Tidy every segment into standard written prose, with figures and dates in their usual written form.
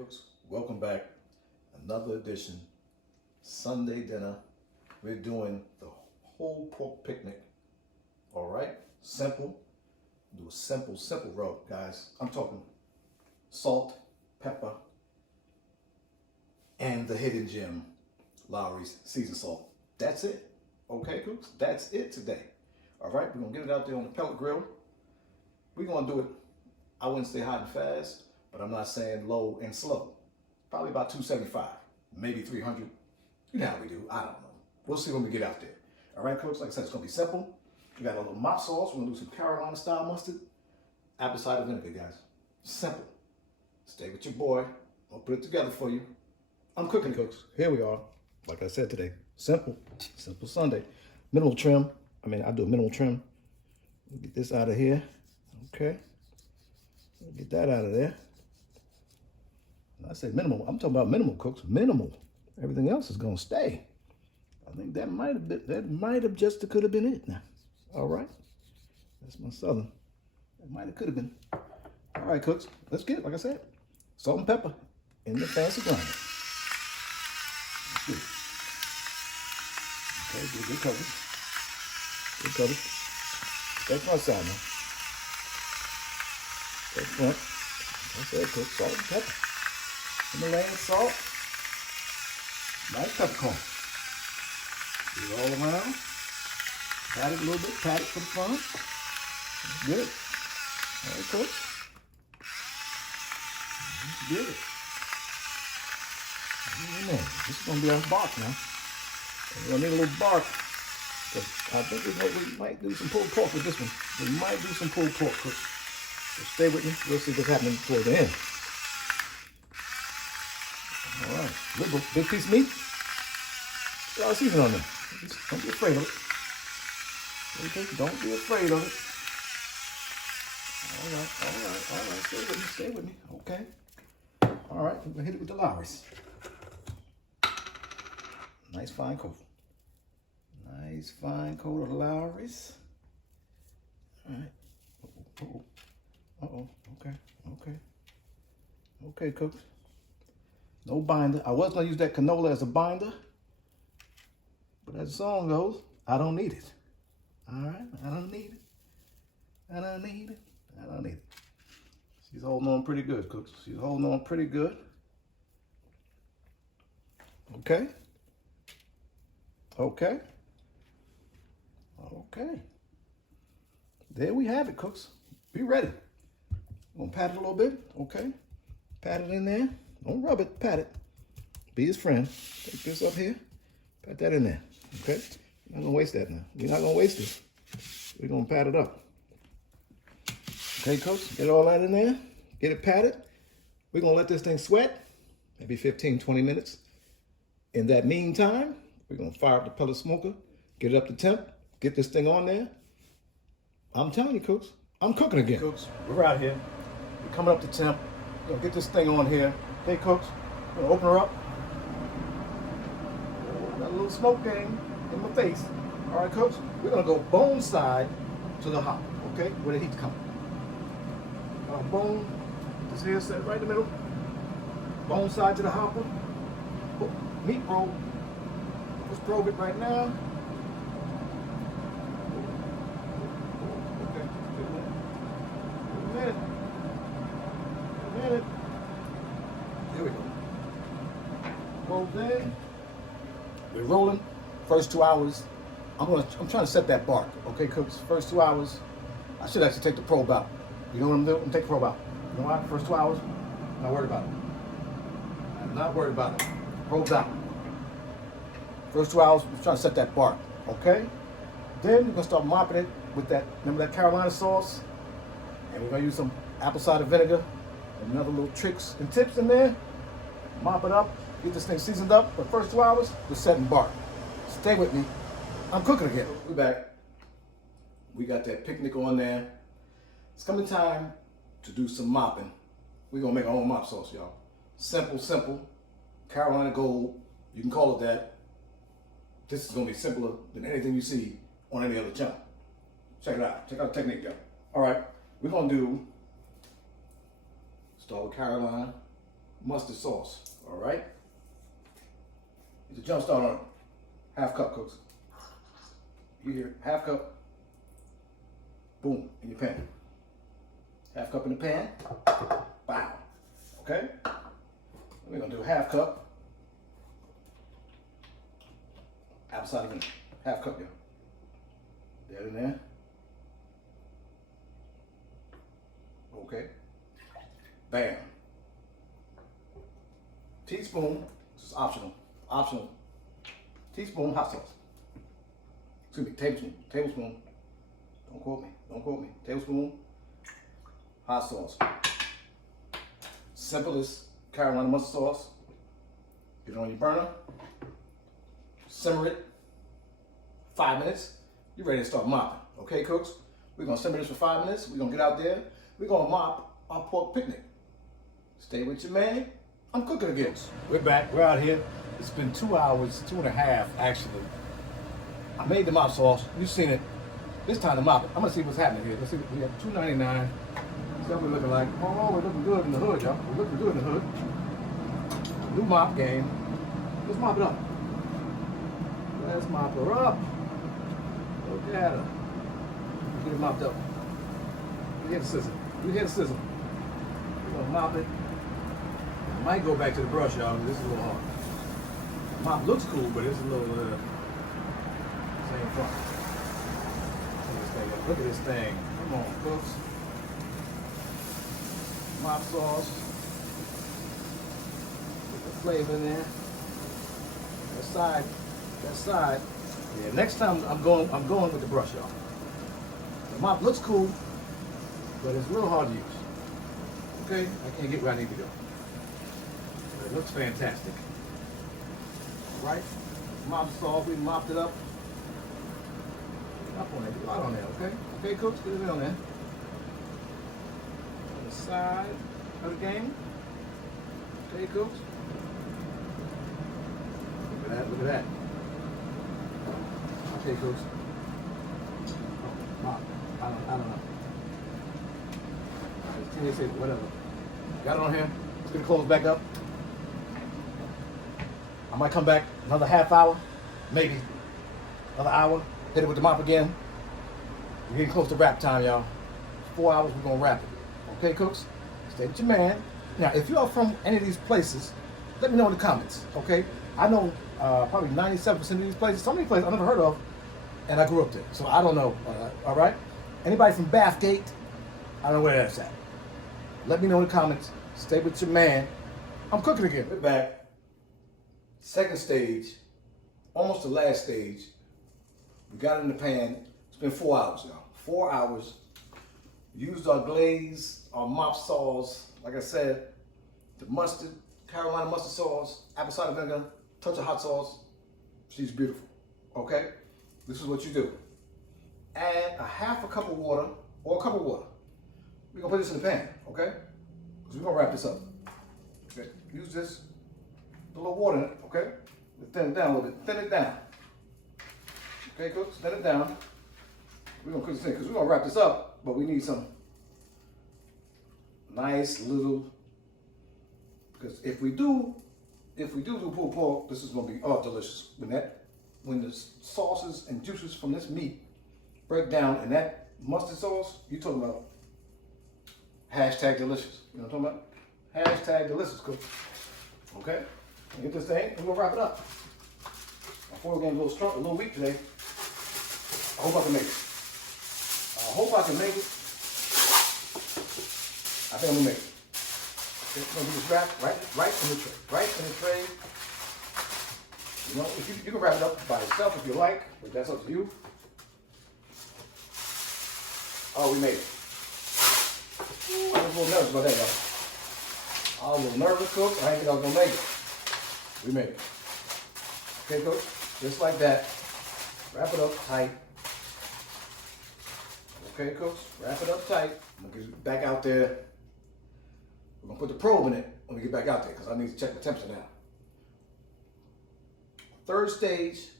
Cooks, welcome back. Another edition, Sunday dinner. We're doing the whole pork picnic. All right, simple. Do a simple rub, guys. I'm talking salt, pepper, and the hidden gem, Lawry's seasoned salt. That's it. Okay, Cooks, that's it today. All right, we're gonna get it out there on the pellet grill. We're gonna do it, I wouldn't say hot and fast, but I'm not saying low and slow. Probably about 275, maybe 300. You know how we do, I don't know. We'll see when we get out there. All right, Cooks, like I said, it's gonna be simple. We got a little mop sauce. We're gonna do some Carolina style mustard, apple cider vinegar, guys. Simple. Stay with your boy. I'll put it together for you. I'm cooking, Cooks. Here we are. Like I said today, simple Sunday. Minimal trim. I do a minimal trim. Get this out of here. Okay. Get that out of there. When I say minimal, I'm talking about minimal, Cooks. Minimal. Everything else is gonna stay. I think that might have just could have been it now. All right. That's my southern. That might have could have been. All right, Cooks. Let's get it. Like I said, salt and pepper in the fancy grinder. Let's get it. Okay, good cover. Good cover. Stay front side now. Stay front. That's it, Cooks. Salt and pepper. Himalayan salt. Nice peppercorn. Do it all around. Pat it a little bit. Pat it for the front. That's good. All right, Cooks. That's good. Amen. This is going to be our bark now. We're going to need a little bark. I think we might do some pulled pork with this one. We might do some pulled pork, Cooks. So stay with me. We'll see what's happening toward the end. All right. Little big piece of meat. Put a lot of seasoning on there. Don't be afraid of it. Okay, don't be afraid of it. All right. Stay with me. Okay. All right, we're gonna hit it with the Lawry's. Nice fine coat. Nice fine coat of Lawry's. All right. Uh-oh. Okay, Cooks. No binder. I was gonna use that canola as a binder, but as the song goes, I don't need it. All right, I don't need it. She's holding on pretty good, Cooks. She's holding on pretty good. Okay. There we have it, Cooks. Be ready. I'm gonna pat it a little bit, okay? Pat it in there. Don't rub it, pat it. Be his friend. Take this up here. Pat that in there, okay? We're not gonna waste that now. We're not gonna waste it. We're gonna pat it up. Okay, Cooks, get all that in there. Get it patted. We're gonna let this thing sweat, maybe 15, 20 minutes. In that meantime, we're gonna fire up the pellet smoker, get it up to temp, get this thing on there. I'm telling you, Cooks, I'm cooking again. Cooks, we're out here. We're coming up to temp. We're gonna get this thing on here. Okay, Cooks, we're gonna open her up. Got a little smoke game in my face. All right, Cooks, we're gonna go bone side to the hopper, okay, where the heat's coming. Bone, this here set right in the middle. Bone side to the hopper. Oh, meat probe. Let's probe it right now. Okay, a minute. Here we go. Probe in. We're rolling. First 2 hours. I'm trying to set that bark. Okay, Cooks. First 2 hours. I should actually take the probe out. You know what I'm doing? I'm taking the probe out. You know what? First 2 hours, I'm not worried about it. I'm not worried about it. Probe's out. First 2 hours, I'm trying to set that bark. Okay? Then we're gonna start mopping it with that, remember that Carolina sauce? And we're gonna use some apple cider vinegar and another little tricks and tips in there. Mop it up, get this thing seasoned up. But first 2 hours, we're setting bark. Stay with me. I'm cooking again. We're back. We got that picnic on there. It's coming time to do some mopping. We're gonna make our own mop sauce, y'all. Simple. Carolina Gold, you can call it that. This is gonna be simpler than anything you see on any other channel. Check it out, check out the technique, y'all. All right, we're gonna start with Carolina, mustard sauce. All right. It's a jump start on it. Half cup, cooks. You hear half cup. Boom, in your pan. Half cup in the pan. Wow. Okay. We're gonna do half cup. Apple cider vinegar. Half cup, y'all. That in there. Okay. Bam. Teaspoon. This is optional. Optional. Teaspoon hot sauce. Excuse me, tablespoon. Tablespoon. Don't quote me. Don't quote me. Tablespoon hot sauce. Simplest Carolina mustard sauce. Get it on your burner. Simmer it. 5 minutes. You're ready to start mopping. Okay, cooks? We're gonna simmer this for 5 minutes. We're gonna get out there. We're gonna mop our pork picnic. Stay with your man. I'm cooking again. We're back. We're out here. It's been 2 hours, 2.5 actually. I made the mop sauce. You've seen it. It's time to mop it. I'm gonna see what's happening here. Let's see. We have $2.99. See what we're looking like. Oh, we're looking good in the hood, y'all. We're looking good in the hood. New mop game. Let's mop it up. Let's mop her up. Look at her. Get it mopped up. You hear the sizzle. You hear the sizzle. We're gonna mop it. I might go back to the brush, y'all. This is a little hard. The mop looks cool, but it's a little same front. Look at this thing. Come on, folks. Mop sauce. Put the flavor in there. That side. That side. Yeah, next time I'm going with the brush, y'all. The mop looks cool, but it's a little hard to use. Okay? I can't get where I need to go. But it looks fantastic. All right? Mop sauce, we mopped it up. Up on there, get a lot on there, okay? Okay, cooks, get it on there. On the side of the game. Okay, cooks. Look at that, look at that. Okay, cooks. Oh, mop. I don't know. They say whatever. Got it on here. Let's get the clothes back up. I might come back another half hour, maybe another hour. Hit it with the mop again. We're getting close to wrap time, y'all. 4 hours, we're gonna wrap it. Okay, cooks? Stay with your man. Now, if you are from any of these places, let me know in the comments, okay? I know probably 97% of these places, some of these places I've never heard of, and I grew up there, so I don't know, all right? Anybody from Bathgate, I don't know where that's at. Let me know in the comments. Stay with your man. I'm cooking again. We're back. Second stage, almost the last stage. We got it in the pan. It's been 4 hours, y'all. 4 hours. Used our glaze, our mop sauce. Like I said, the mustard, Carolina mustard sauce, apple cider vinegar, touch of hot sauce. She's beautiful. Okay? This is what you do. Add a half a cup of water or a cup of water. We're gonna put this in the pan, okay? Because we're gonna wrap this up. Okay? Use this. Put a little water in it, okay? Thin it down a little bit. Thin it down. Okay, cooks, let it down. We're gonna cook this in because we're gonna wrap this up, but we need some nice little, because if we do pulled pork, this is gonna be delicious. When the sauces and juices from this meat break down in that mustard sauce, you're talking about hashtag delicious. You know what I'm talking about? Hashtag delicious, cook. Okay? Get this thing, and we'll wrap it up. My fore's getting a little strong, a little weak today. I hope I can make it. I hope I can make it. I think I'm gonna make it. Okay, we're gonna do this wrap right in the tray. Right in the tray. You know, if you can wrap it up by itself if you like, but that's up to you. Oh, we made it. I was a little nervous about that, y'all. I was a little nervous, cook. I didn't think I was gonna make it. We made it. Okay, cook. Just like that. Wrap it up tight. Okay, cooks, wrap it up tight. I'm gonna get it back out there. We're gonna put the probe in it when we get back out there because I need to check the temperature now. Third stage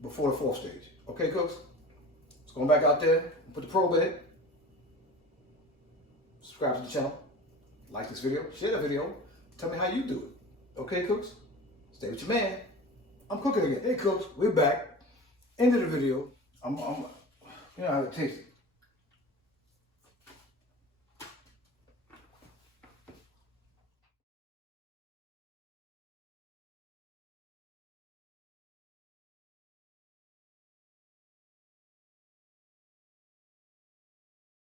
before the fourth stage. Okay, cooks? It's going back out there. Put the probe in it. Subscribe to the channel. Like this video, share the video. Tell me how you do it. Okay, cooks? Stay with your man. I'm cooking again. Hey, cooks, we're back. End of the video. You know how it tastes.